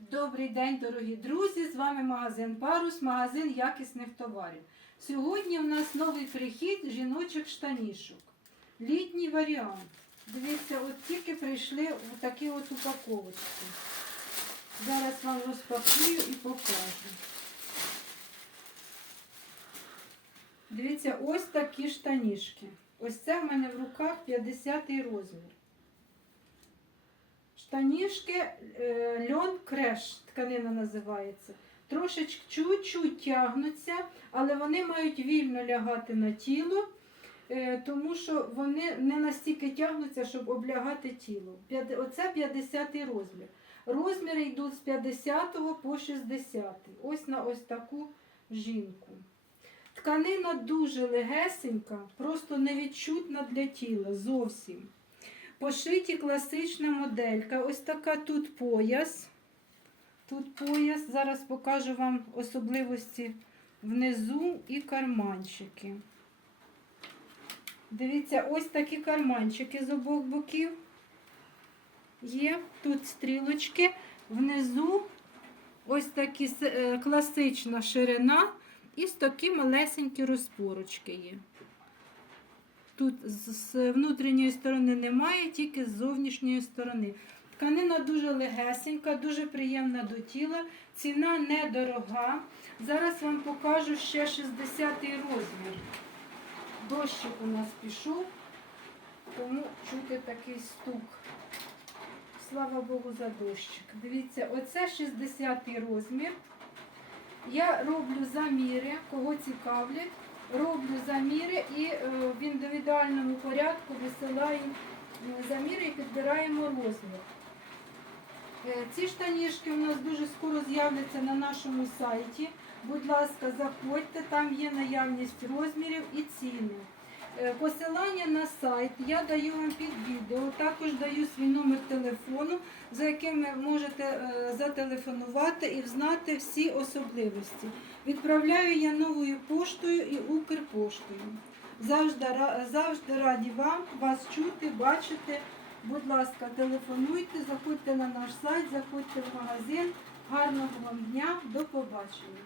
Добрий день, дорогі друзі! З вами магазин Парус, магазин якісних товарів. Сьогодні у нас новий прихід жіночих штанішок. Літній варіант. Дивіться, от тільки прийшли в такі от упаковочки. Зараз вам розпакую і покажу. Дивіться, ось такі штанішки. Ось це в мене в руках 50-й розмір. Штанішки е, льон креш, тканина називається. Трошечки чуть-чуть тягнуться, але вони мають вільно лягати на тіло, е, тому що вони не настільки тягнуться, щоб облягати тіло. Оце 50-й розмір. Розміри йдуть з 50 по 60. Ось на ось таку жінку. Тканина дуже легесенька, просто невідчутна для тіла зовсім. Пошиті класична моделька. Ось така тут пояс. Тут пояс. Зараз покажу вам особливості внизу і карманчики. Дивіться, ось такі карманчики з обох боків. Є тут стрілочки. Внизу ось такі е, класична ширина і такі малесенькі розпорочки є. Тут з внутрішньої сторони немає, тільки з зовнішньої сторони. Тканина дуже легесенька, дуже приємна до тіла, ціна недорога. Зараз вам покажу ще 60-й розмір. Дощик у нас пішов, тому чути такий стук. Слава Богу, за дощик. Дивіться, оце 60-й розмір. Я роблю заміри, кого цікавлять. Роблю заміри і е, в індивідуальному порядку висилаю е, заміри і підбираємо розмір. Е, Ці штанішки у нас дуже скоро з'являться на нашому сайті. Будь ласка, заходьте, там є наявність розмірів і ціни. Е, Посилання на сайт я даю вам під відео. Також даю свій номер телефону, за яким ви можете е, зателефонувати і взнати всі особливості. Відправляю я новою поштою і Укрпоштою. Завжди, завжди раді вам, вас чути, бачити. Будь ласка, телефонуйте, заходьте на наш сайт, заходьте в магазин. Гарного вам дня, до побачення.